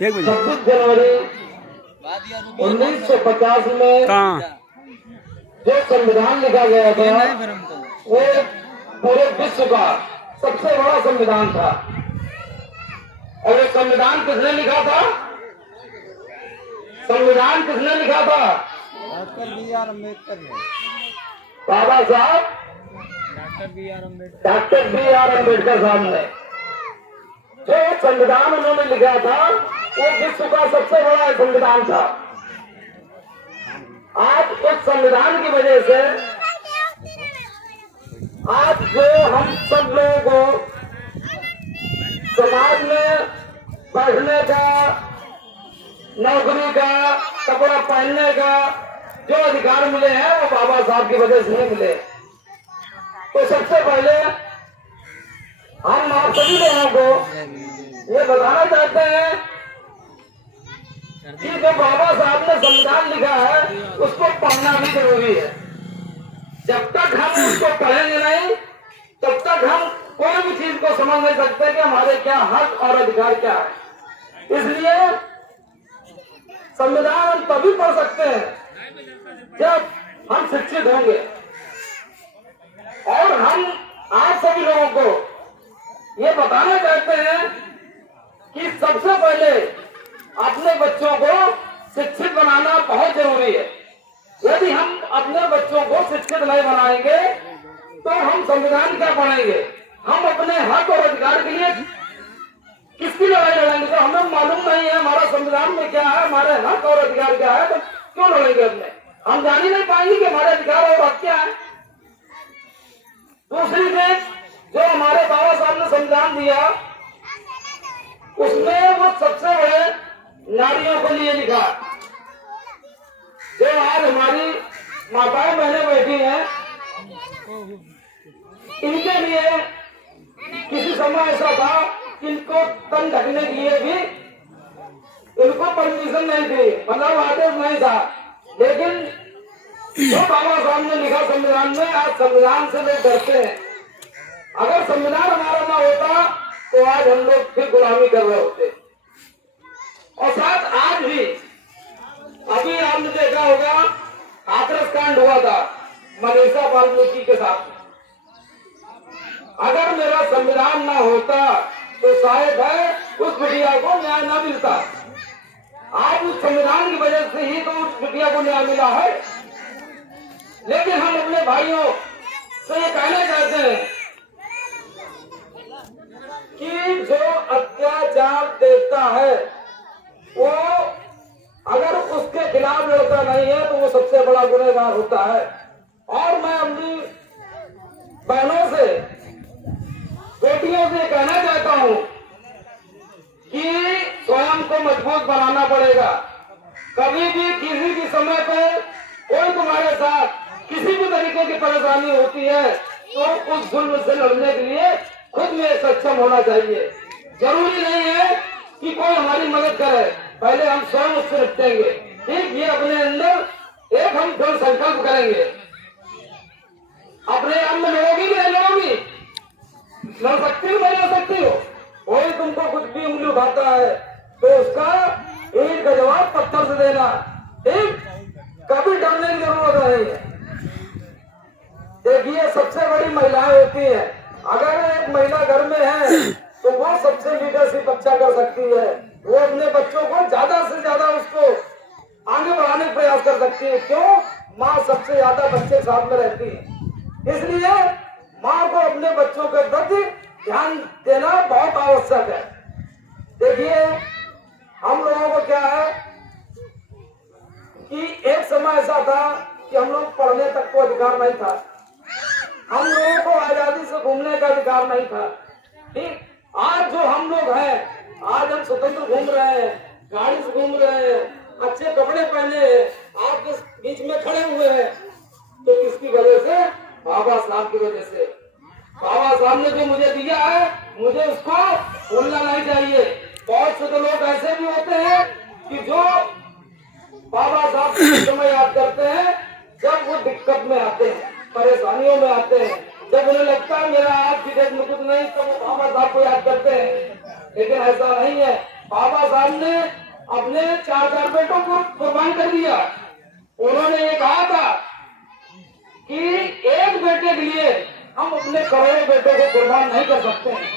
जनवरी 1950 में जो संविधान लिखा गया था वो पूरे विश्व का सबसे बड़ा संविधान था। और ये संविधान किसने लिखा था? संविधान किसने लिखा था? Doctor B.R. अम्बेडकर ने। बाबा साहब डॉक्टर B.R. अम्बेडकर साहब ने जो संविधान उन्होंने लिखा था वो विश्व का सबसे बड़ा संविधान था। आज उस संविधान की वजह से आज जो हम सब लोगों को समाज में बैठने का, नौकरी का, कपड़ा पहनने का जो अधिकार मिले हैं वो बाबा साहब की वजह से नहीं मिले। तो सबसे पहले हम आप सभी लोगों को ये बताना चाहते हैं कि जो बाबा साहब ने संविधान लिखा है उसको पढ़ना भी जरूरी है। जब तक हम उसको पढ़ेंगे नहीं तब तक हम कोई भी चीज को समझ नहीं सकते कि हमारे क्या हक और अधिकार क्या है। इसलिए संविधान हम तभी पढ़ सकते हैं जब हम शिक्षित होंगे। और हम आप सभी लोगों को ये बताना चाहते हैं कि सबसे पहले अपने बच्चों को शिक्षित बनाना बहुत जरूरी है। यदि हम अपने बच्चों को शिक्षित नहीं बनाएंगे तो हम संविधान क्या पढ़ेंगे? हम अपने हक और अधिकार के लिए किसकी लड़ाई लड़ेंगे? तो हमें मालूम नहीं है हमारा संविधान में क्या है, हमारे हक और अधिकार क्या है, तो क्यों लड़ेंगे? अपने हम जान ही नहीं पाएंगे कि हमारे अधिकार और हक क्या है। दूसरी चीज जो हमारे बाबा साहब ने संविधान दिया उसमें वो सबसे बड़े नारियों के लिए लिखा। जो आज हमारी माताएं बहनें बैठी हैं इनके लिए किसी समय ऐसा था कि इनको तन ढकने के लिए भी इनको परमिशन नहीं थी, मतलब आदेश नहीं था। लेकिन जो बाबा साहब ने लिखा संविधान में, आज संविधान से लोग डरते हैं। अगर संविधान हमारा ना होता तो आज हम लोग फिर गुलामी कर रहे होते। और साथ आज भी अभी आपने देखा होगा हाथरस कांड हुआ था मनीषा वाल्मीकि के साथ। अगर मेरा संविधान ना होता तो शायद है उस बिटिया को न्याय ना मिलता। आज उस संविधान की वजह से ही तो उस बिटिया को न्याय मिला है। लेकिन हम अपने भाइयों से ये कहना चाहते हैं कि जो अत्याचार देखता है वो अगर उसके खिलाफ लड़ता नहीं है तो वो सबसे बड़ा गुनहगार होता है। और मैं अपनी बहनों से, बेटियों से कहना चाहता हूं कि स्वयं को मजबूत बनाना पड़ेगा। कभी भी किसी भी समय पर कोई तुम्हारे साथ किसी भी तरीके की परेशानी होती है तो उस जुल्म से लड़ने के लिए खुद में सक्षम होना चाहिए। जरूरी नहीं है कि कोई हमारी मदद करे, पहले हम स्वयं उससे निपटेंगे। ठीक, ये अपने अंदर एक हम दृढ़ संकल्प करेंगे। अपने आप में लड़ोगी कि नहीं लड़ोगी? लड़ सकती हो नहीं लड़ सकती हो? कोई तुमको कुछ भी उंगली उठाता है तो उसका ईंट का जवाब पत्थर से देना। ठीक, कभी डरने की जरूरत नहीं है। देखिए सबसे बड़ी महिलाएं होती है। अगर एक महिला घर में है तो वो सबसे लीडरशिप अच्छा कर सकती है। वो अपने बच्चों को ज्यादा से ज्यादा उसको आगे बढ़ाने का प्रयास कर सकती है। क्यों? माँ सबसे ज्यादा बच्चे साथ में रहती है। इसलिए माँ को अपने बच्चों के प्रति ध्यान देना बहुत आवश्यक है। देखिए हम लोगों को क्या है कि एक समय ऐसा था कि हम लोग पढ़ने तक को अधिकार नहीं था। हम लोगों को आजादी से घूमने का अधिकार नहीं था। ठीक, आज जो हम लोग हैं, आज हम स्वतंत्र घूम रहे हैं, गाड़ी से घूम रहे हैं, अच्छे कपड़े पहने हैं, आपके बीच में खड़े हुए हैं, तो किसकी वजह से? बाबा साहब की वजह से। बाबा साहब ने जो मुझे दिया है मुझे उसको भूलना नहीं चाहिए। बहुत से तो लोग ऐसे भी होते हैं कि जो बाबा साहब को समय याद करते हैं जब वो दिक्कत में आते हैं, परेशानियों में आते हैं, जब उन्हें लगता है मेरा आज की डेट में कुछ नहीं तो वो बाबा साहब को याद करते हैं। लेकिन ऐसा नहीं है। बाबा साहब ने अपने 4 बेटों को कुर्बान कर दिया। उन्होंने ये कहा था कि एक बेटे के लिए हम अपने करोड़ों बेटों को कुर्बान नहीं कर सकते हैं।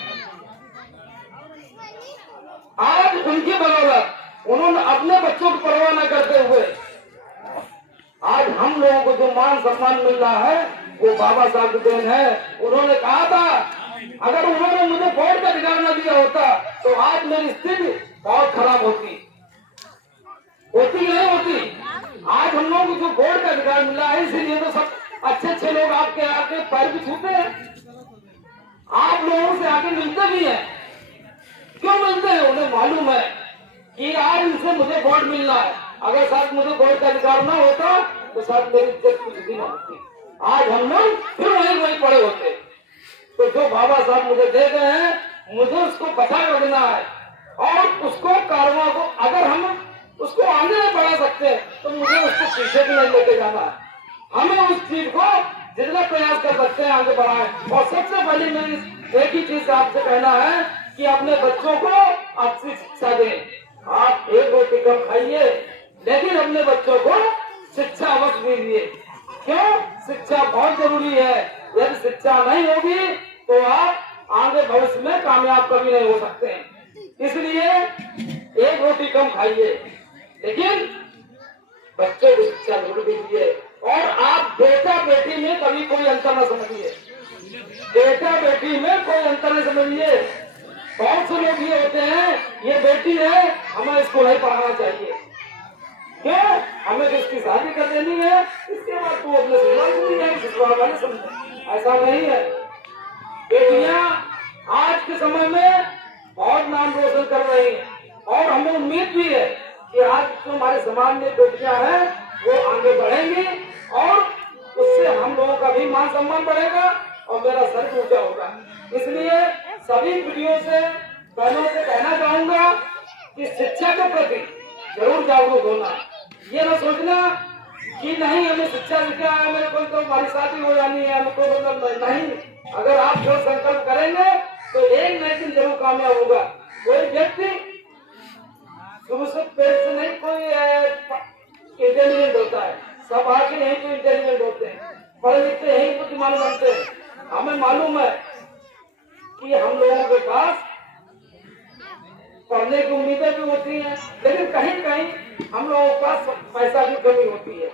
आज उनकी बदौलत उन्होंने अपने बच्चों की परवाह न करते हुए आज हम लोगों को जो मान सम्मान मिल रहा है वो बाबा साहब की देन है। उन्होंने कहा था अगर उन्होंने मुझे वोट का अधिकार न दिया होता तो आज मेरी स्थिति बहुत खराब होती कि नहीं होती। आज हम लोगों को जो वोट का अधिकार मिला है इसीलिए तो सब अच्छे लोग आपके आके पैर भी छूते हैं, आप लोगों से आके मिलते भी हैं। क्यों मिलते हैं? उन्हें मालूम है कि आज इनसे मुझे वोट मिलना है। अगर शायद मुझे वोट का अधिकार ना होता तो शायद मेरी इज्जत कुछ भी ना होती। आज हम लोग फिर वहीं पड़े होते। तो जो बाबा साहब मुझे दे गए हैं मुझे उसको बचा रखना है और उसको कारवां को अगर हम उसको आगे नहीं बढ़ा सकते तो मुझे उसको पीछे भी नहीं लेके जाना है। हमें उस चीज को जितना प्रयास कर सकते हैं आगे बढ़ाएं। और सबसे पहले मेरी एक ही चीज आपसे कहना है कि अपने बच्चों को अच्छी शिक्षा दें। आप एक रोटी कम खाइए लेकिन अपने बच्चों को शिक्षा अवश्य दीजिए। क्यों? शिक्षा बहुत जरूरी है। यदि शिक्षा नहीं होगी तो आप आगे भविष्य में कामयाब कभी नहीं हो सकते हैं। इसलिए एक रोटी कम खाइए लेकिन बच्चों को शिक्षा जरूर दीजिए। और आप बेटा बेटी में कभी कोई अंतर न समझिए। बेटा बेटी में कोई अंतर न समझिए। बहुत से लोग ये होते हैं ये बेटी है हमें इसको नहीं पढ़ाना चाहिए। क्यों? हमें तो इसकी शादी कर देनी है इसके बाद तो अपने ससुराल वाले समझे। ऐसा नहीं है। बेटियां आज के समय में बहुत नाम रोशन कर रही हैं और हमें उम्मीद भी है कि आज जो हमारे समाज में बेटियां हैं वो आगे बढ़ेंगी और उससे हम लोगों का भी मान सम्मान बढ़ेगा और मेरा सर ऊंचा होगा। इसलिए सभी वीडियो से बहनों से कहना चाहूंगा कि शिक्षा के प्रति जरूर जागरूक होना। ये ना सोचना कि नहीं हमें शिक्षा सीखा है मेरे को तो हमारी शादी हो जानी है हमको मतलब नहीं। अगर आप जो संकल्प करेंगे तो एक न एक दिन जरूर कामयाब होगा। कोई व्यक्ति शुरू से पेट से नहीं कोई इंटेलिजेंट होता है। सब आके यही तो इंटेलिजेंट होते हैं, पढ़े लिखते यही बुद्धिमान बनते हैं। हमें मालूम है कि हम लोगों के पास पढ़ने की उम्मीदें भी होती हैं लेकिन कहीं कहीं हम लोगों के पास पैसा की कमी होती है।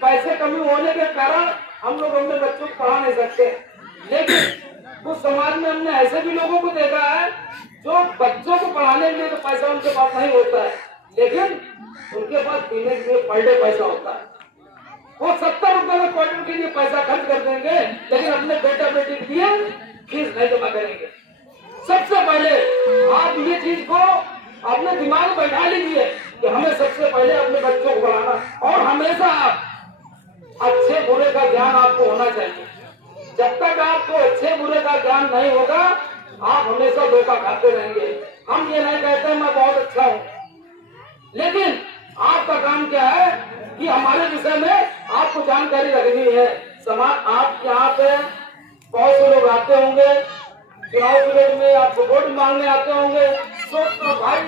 पैसे कमी होने के कारण हम लोग अपने बच्चों को पढ़ा नहीं सकते। लेकिन उस समाज में हमने ऐसे भी लोगों को देखा है जो बच्चों को पढ़ाने के लिए तो पैसा उनके पास नहीं होता है लेकिन उनके पास पीने के लिए पर डे पैसा होता है। वो 70 रुपए में क्वार्टर के लिए पैसा खर्च कर देंगे लेकिन अपने बेटा बेटी के लिए फीस नहीं जमा करेंगे। सबसे पहले आप ये चीज को अपने दिमाग में बैठा लीजिए कि हमें सबसे पहले अपने बच्चों को पढ़ाना और हमेशा अच्छे बुरे का ज्ञान आपको होना चाहिए। जब तक आपको अच्छे बुरे का ज्ञान नहीं होगा आप हमेशा धोखा खाते रहेंगे। हम ये नहीं कहते मैं बहुत अच्छा हूँ लेकिन आपका काम क्या है कि हमारे विषय में आपको जानकारी रखनी है। समाज आप यहाँ पे बहुत से लोग आते होंगे चुनाव पीरियड में आपको वोट मांगने आते होंगे तो भाई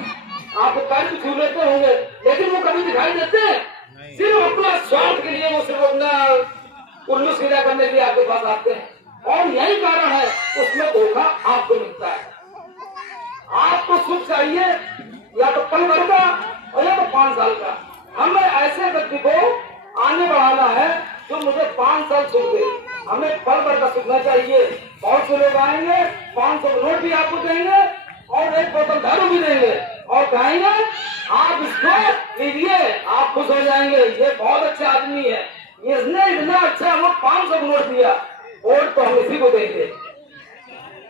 आपको पैर भी छू लेते होंगे लेकिन वो कभी दिखाई देते हैं? सिर्फ अपना स्वार्थ के लिए वो सिर्फ अपना उल्लू सीधा करने के लिए आपके पास आते हैं और यही कारण है उसमें धोखा आपको मिलता है। आपको सुख चाहिए या तो पल भर का और या तो 5 साल का। हमें ऐसे व्यक्ति को आगे बढ़ाना है जो मुझे 5 साल सुख दे। हमें पल भर का सुखना चाहिए। बहुत से लोग आएंगे 500 नोट भी आपको देंगे और एक बोतल दारू भी देंगे और कहेंगे आप इसको लीजिए आप खुश हो जाएंगे, ये बहुत अच्छा आदमी है, इसने इतना अच्छा हमें 500 नोट दिया, वोट तो हम इसी को देंगे।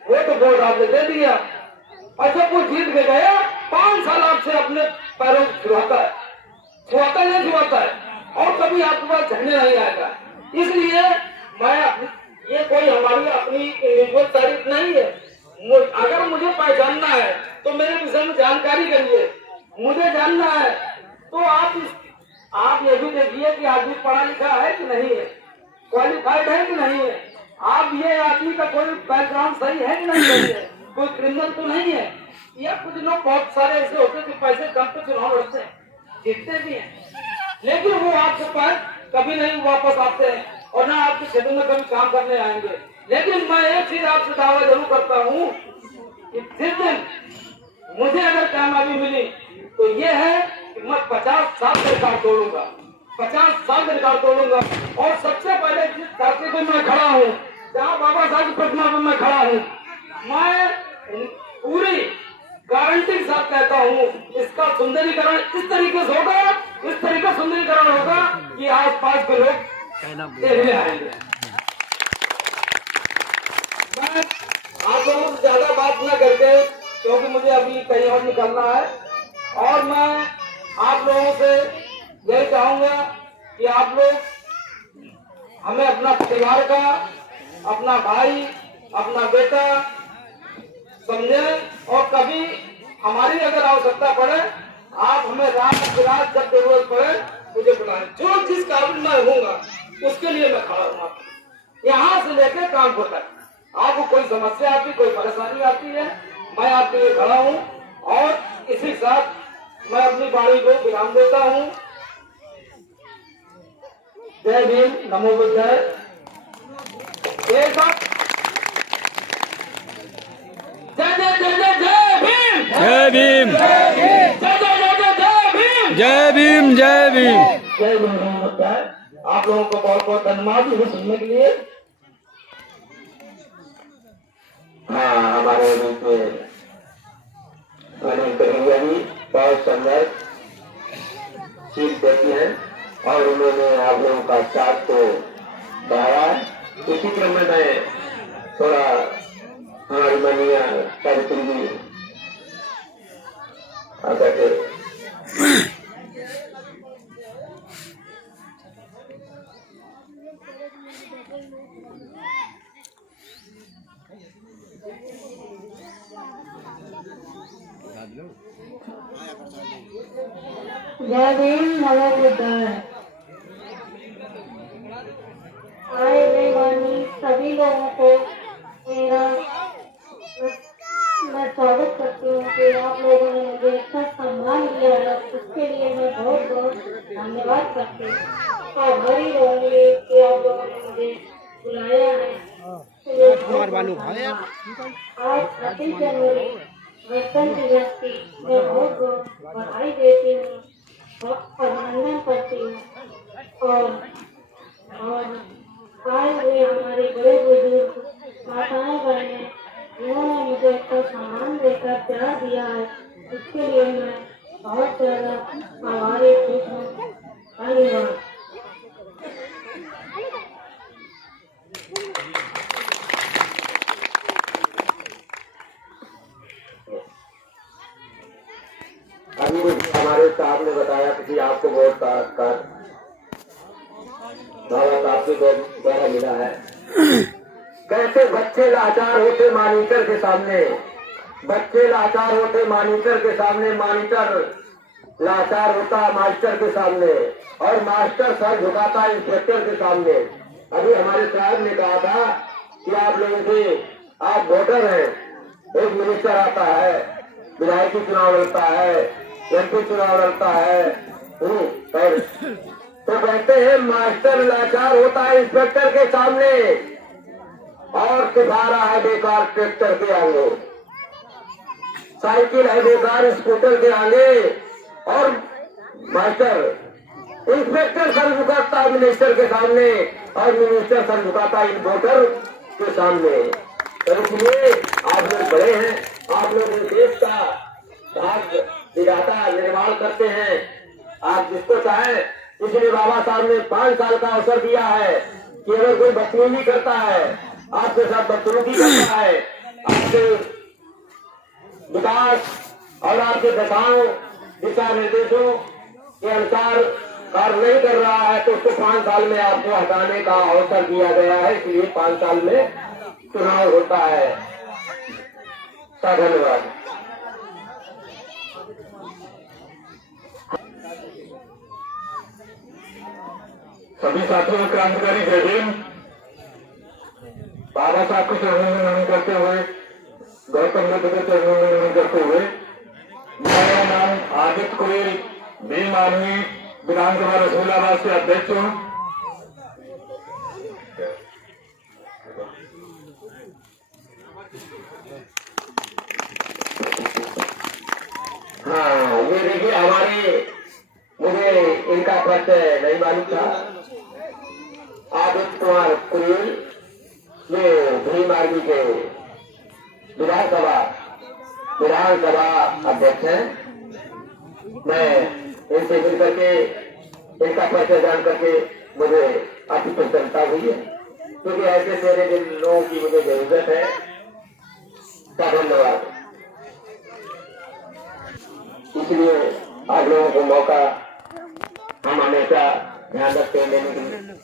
वो तो वोट आपने दे दिया और जब वो जीत के गया 5 साल आपसे अपने पैरों को छुआता नहीं छुआता है और कभी आपके पास झंडे नहीं आएगा। इसलिए मैं ये कोई हमारी अपनी इंडिविजुअल तारीफ नहीं है। अगर मुझे पहचानना है तो मेरे विषय में जानकारी करिए। मुझे जानना है तो आप ये भी देखिए कि आदमी पढ़ा लिखा है कि नहीं है, क्वालिफाइड है कि नहीं है, आप ये आदमी का कोई बैकग्राउंड सही है कि नहीं सही है, कोई क्रिमिनल तो नहीं है। या कुछ लोग बहुत सारे ऐसे होते हैं कि पैसे कम पे चुनाव लड़ते हैं, जीतते भी हैं, लेकिन वो आपके पास कभी नहीं वापस आते हैं और ना आपके क्षेत्र में कभी काम करने आएंगे। लेकिन मैं एक चीज आपसे दावा जरूर करता हूँ कि जिस दिन मुझे अगर कामयाबी मिली तो ये है कि मैं 50 साल का रिकॉर्ड तोड़ूंगा, 50 साल का रिकॉर्ड तोड़ूंगा। और सबसे पहले जिस धरती पे मैं खड़ा हूँ, जहाँ बाबा साहब की प्रतिमा पे मैं खड़ा हूँ, मैं पूरी गारंटी के साथ कहता हूँ इसका सुंदरीकरण इस तरीके से होगा, इस तरीके सुंदरीकरण होगा कि आसपास के लोग देखने आएंगे। मैं आप लोगों से ज्यादा बात न करके, क्योंकि मुझे अभी कहीं और निकलना है, और मैं आप लोगों से यही चाहूंगा कि आप लोग हमें अपना परिवार का, अपना भाई, अपना बेटा समझे, और कभी हमारी अगर आवश्यकता पड़े आप हमें रात बिरात जब जरूरत पड़े मुझे बुलाएं। जो जिस काबिल मैं होऊंगा उसके लिए मैं खड़ा हूँ, यहाँ से लेकर कानपुर तक। आपको कोई समस्या आती, कोई परेशानी आती है, मैं आपके लिए खड़ा हूँ। और इसी साथ मैं अपनी वाणी को विराम देता हूँ। जय भीम, नमो बुद्धाय। एक बात, जय जय जय जय जय भीम, जय भीम, जय जय जय जय जय भीम, जय भीम, जय भीम। जय भीम, नमो बुद्धाय। आप लोगों को बहुत बहुत धन्यवाद इसे सुनने के लिए। हाँ, हमारे रूप में अनिल कन्हैया जी बहुत सुंदर सीख देती हैं और उन्होंने आप लोगों का साथ तो बढ़ाया। इसी क्रम में मैं थोड़ा हमारी माननीय सावित्री जी आकर के जय भीम, नमो बुद्धाय। आए बेवानी सभी लोगों को मेरा मैं स्वागत करती हूँ कि आप लोगों ने मुझे अच्छा सम्मान दिया है, उसके लिए मैं बहुत बहुत धन्यवाद करती हूँ। और बड़ी रहूंगी कि आप लोगों ने मुझे बुलाया है। आज 25 जनवरी गणतंत्र दिवस की मैं बहुत बहुत बधाई देती हूँ और अभिनंदन करती हूँ। और आए हुए हमारे बड़े बुजुर्ग माताएं बहनें, उन्होंने मुझे अच्छा सम्मान देकर प्यार दिया है, इसके लिए मैं बहुत ज्यादा आभारी हूँ। धन्यवाद। अभी हमारे साहब ने बताया कि आपको वोट का आपके द्वारा मिला है। कैसे बच्चे लाचार होते मॉनिटर के सामने, बच्चे लाचार होते मॉनिटर के सामने, मॉनिटर लाचार होता मास्टर के सामने, और मास्टर सर झुकाता इंस्पेक्टर के सामने। अभी हमारे साहब ने कहा था कि आप लोगों से, आप वोटर हैं, एक मिनिस्टर आता है, विधायकी चुनाव लड़ता है, एमपी चुनाव लड़ता है, पर तो कहते हैं मास्टर लाचार होता है इंस्पेक्टर के सामने और सिखा रहा है बेकार ट्रैक्टर के आगे, साइकिल है बेकार स्कूटर के आगे, और मास्टर इंस्पेक्टर सर झुकाता है मिनिस्टर के सामने और मिनिस्टर सर झुकाता है वोटर के सामने। तो इसलिए आप लोग बड़े हैं, आप लोग इस देश का भाग विधाता निर्माण करते हैं। आप जिसको चाहे, इसलिए बाबा साहब ने 5 साल का अवसर दिया है कि अगर कोई बदतमीजी करता है, आपके साथ बदतमीजी करता है, आपके विकास और आपके दिशा निर्देशों के अनुसार कार्य नहीं कर रहा है, तो उसको 5 साल में आपको हटाने का अवसर दिया गया है। इसलिए 5 साल में चुनाव होता है। धन्यवाद। सभी साथियों क्रांतिकारी जय भीम। बाबा साहब को श्रद्धांजलि करते हुए गौतम बुद्ध के चरणों में नमन करते हुए मेरा नाम आदित्य कुरेल भीम आर्मी विधानसभा रसूलाबाद से अध्यक्ष हूँ। हाँ, ये देखिए हमारे, मुझे इनका परिचय नहीं मालूम था। आदित्य कुमार कुरेल ये भीम आर्मी के विधानसभा अध्यक्ष हैं। मैं इनसे मिल करके इनका परिचय जान करके मुझे अति प्रसन्नता हुई है, क्योंकि ऐसे तेरे दिन लोगों की मुझे जरूरत है। धन्यवाद। इसलिए आप लोगों को मौका हम हमेशा ध्यान रखते हैं देने के लिए।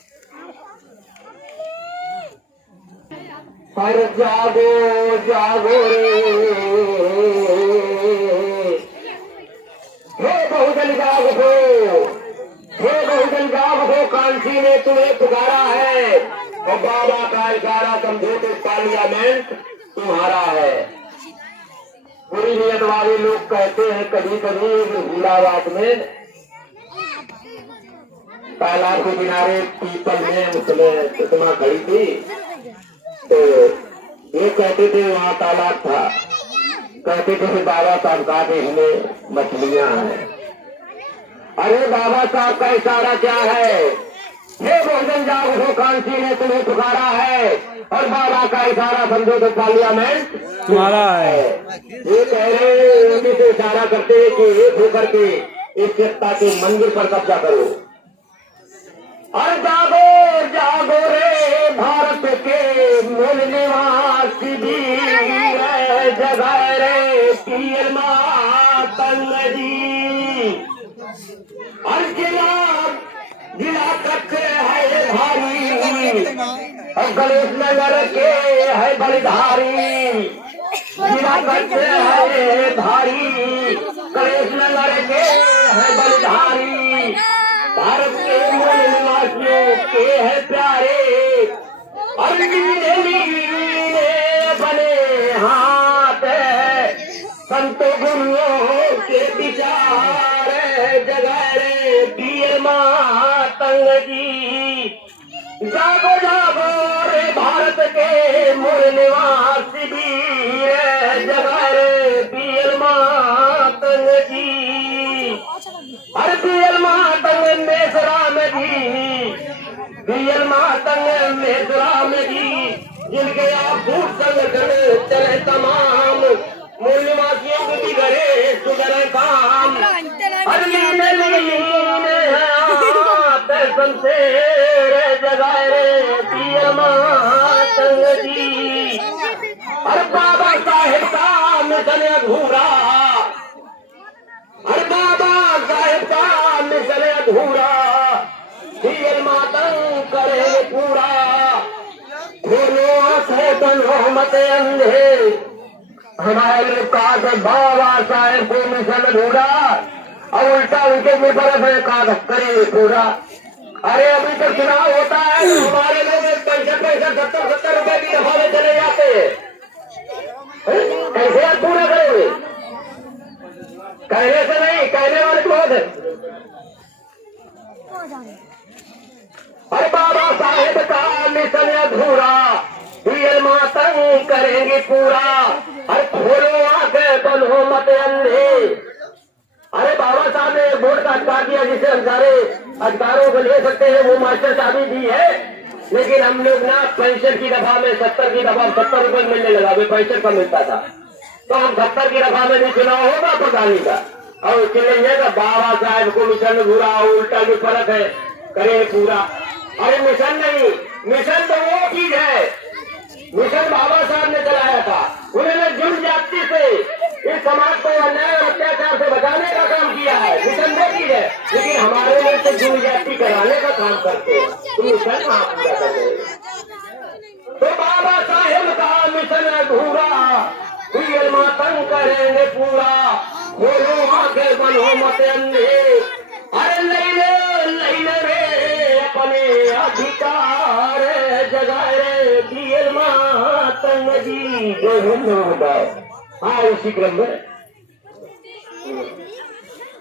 हर जागो जागो हे बहुजन जागो, हे बहुजन जागो, कांसी ने तुम्हें पुकारा है और बाबा का इशारा समझो तो पार्लियामेंट तुम्हारा है। बुरी नियत वाले लोग कहते हैं कभी कभी हुलाबाद में तालाब के किनारे पीपल में मुसलें चश्मा खड़ी थी, तो ये कहते थे वहाँ तालाब था, कहते थे बाबा साहब का इसमें मछलियां हैं। अरे बाबा साहब का इशारा क्या है? हे बहुजन जागो, कांसी ने तुम्हें पुकारा है और बाबा का इशारा समझो तो पार्लियामेंट तुम्हारा है। ये कह रहे उन्हीं से इशारा करते कि एक होकर के इस सत्ता के मंदिर पर कब्जा करो। और जागो जागो रे भारत के मूल निवासी भी जगह रे पीर मातंग जी। और जिला कच्छ है भारी और गणेश नगर के है बलिधारी। जिला कच्छ है भारी, गणेश नगर के है बलिधारी। भारत के मूल निवासियों के है प्यारे और बने हाथ संतो गुरुओं के विचार जगह रे पीर मातंग जी। जागो जागो रे भारत के मूल निवासी वीर जगह रे पीर मातंग जी। अरे पीर मातंग मेसराम जी, पीर मातंग मेसराम जी, जिनके आप भूत संगठन चले तमाम मूल निवासियों को भी करे सुधरे काम। शमशेर जगाए रे पीर मातंग जी। और बाबा साहेब का मिशन अधूरा, और बाबा साहेब का मिशन अधूरा पीर मातंग करे पूरा। खोलो आंखें बनो मत अंधे, हमारे पास बाबा साहेब को मिशन अधूरा और उल्टा उनके मुंह पर कागज करे पूरा। अरे अभी तक चुनाव होता है तो हमारे लोग 65-70 रुपए की दफा में चले जाते हैं। कैसे आप पूरा करोगे? कहने से नहीं, कहने वाले बहुत है। अरे बाबा साहेब का मिशन अधूरा पीर मातंग करेंगे पूरा। अरे खोलो आंखें बनो मत अंधे। अरे बाबा साहब ने वोट का अधिकार दिया, जिसे हम सारे अधिकारों को ले सकते हैं, वो मास्टर चाबी दी है। लेकिन हम लोग ना 65 की दफा में 70 की दफा 70 रुपए मिलने लगा, 65 का मिलता था, तो हम 70 की दफा में भी चुनाव होगा प्रधानी का और चिल्लाइएगा बाबा साहब को मिशन अधूरा, उल्टा जो फर्क है करे पूरा। अरे मिशन नहीं, मिशन तो वो चीज है, मिशन बाबा साहब ने चलाया था। उन्होंने जुड़ जाति से इस समाज को अन्याय और अत्याचार से बचाने का काम किया है, मिशन वो चीज है। लेकिन हमारे लोग तो जुड़ जाति कराने का काम करते हैं, तो मिशन कहाँ पूरा करते हैं? तो बाबा साहेब का मिशन अधूरा पीर मातंग करेंगे पूरा। खोलो आंखें बनो मत अंधे। अरे लैले रे अपने अधिकार जगाए पीर मातंग माता जी जो होता है। हाँ, इसी क्रम में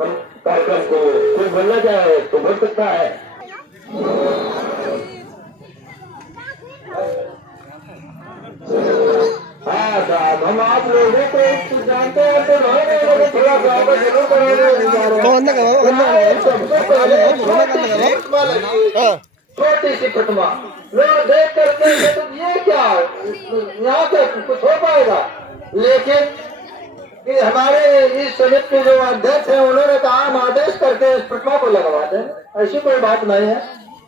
हम कार्यक्रम को कोई बोलना चाहे तो बोल सकता है। हाँ साहब, हम आप लोगों को जानते हैं तो नहीं, थोड़ा सा जरूर करेंगे। छोटी सी प्रतिमा लोग देख करके तो ये क्या यहाँ से कुछ हो पाएगा, लेकिन कि हमारे इस समिति के जो अध्यक्ष हैं उन्होंने कहा हम आदेश करके इस प्रतिमा को लगवा दें, ऐसी कोई बात नहीं है।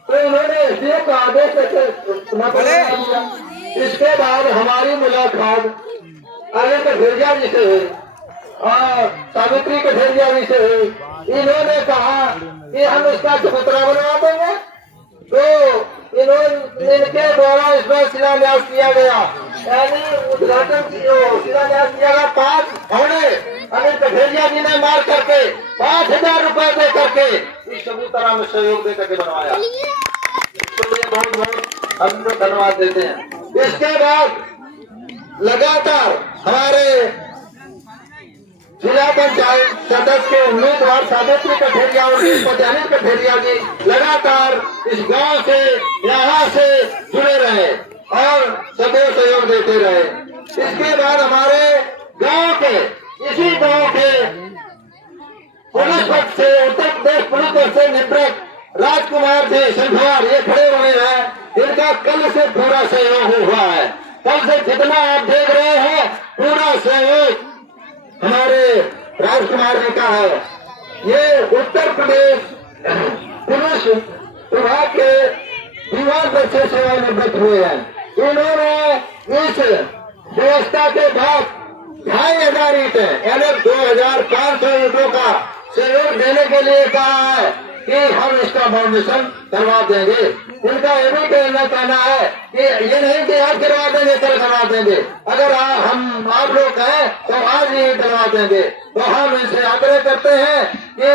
तो उन्होंने एसडीओ का आदेश करके प्रतिमा को लगवा दिया। इसके बाद हमारी मुलाकात अनिल कठेरिया जी से हुई और सावित्री कठेरिया जी से हुई। इन्होंने कहा कि हम इसका चबूतरा बनवा देंगे, तो इनके द्वारा इसमें शिलान्यास किया गया, यानी उद्घाटन शिलान्यास किया गया। 5 घोड़े अनिल कठेरिया जी ने मार करके 5000 रुपए दे करके इस चबूतरा में सहयोग दे करके बनवाया। तो ये बहुत बहुत हम लोग धन्यवाद देते हैं। इसके बाद लगातार हमारे जिला पंचायत सदस्य के उम्मीदवार सावित्री कठेरिया और अनिल कठेरिया जी लगातार इस गांव से यहाँ से जुड़े रहे और सदैव सहयोग देते रहे। इसके बाद हमारे गांव के इसी गांव के पुलिस पक्ष से उत्तर प्रदेश पुलिस पक्ष से निवृत्त राजकुमार जी संघवार ये खड़े हुए हैं। इनका कल से पूरा सहयोग हुआ है। कल से जितना आप देख रहे हैं पूरा सहयोग हमारे राजकुमार जी का है। ये उत्तर प्रदेश पुलिस विभाग के दीवान पद से सेवानिवृत्त हुए हैं। इन्होंने इस व्यवस्था के बाद 2500 ईंटें यानी 2500 ईंटों का सहयोग देने के लिए कहा है कि हम इसका फाउंडेशन करवा देंगे। इनका ये भी कहना है कि ये नहीं कि आज करवा देंगे कल करवा देंगे, अगर हम आप लोग कहें तो आज ही करवा देंगे। तो हम इनसे आग्रह करते हैं कि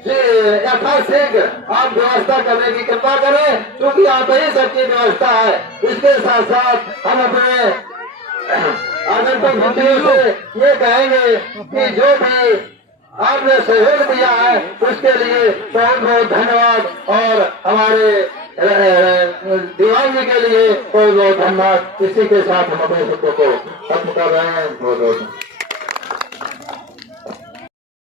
यथाशीघ्र आप व्यवस्था करने की कृपा करें, क्योंकि आप ही सबकी व्यवस्था है। इसके साथ साथ हम अपने आगंतुक मंत्रियों से ये कहेंगे कि जो भी आपने सहयोग दिया है उसके लिए बहुत बहुत धन्यवाद और हमारे दीवान जी के लिए बहुत बहुत धन्यवाद। इसी के साथ हम अपने शब्दों को खत्म कर रहे हैं। बहुत बहुत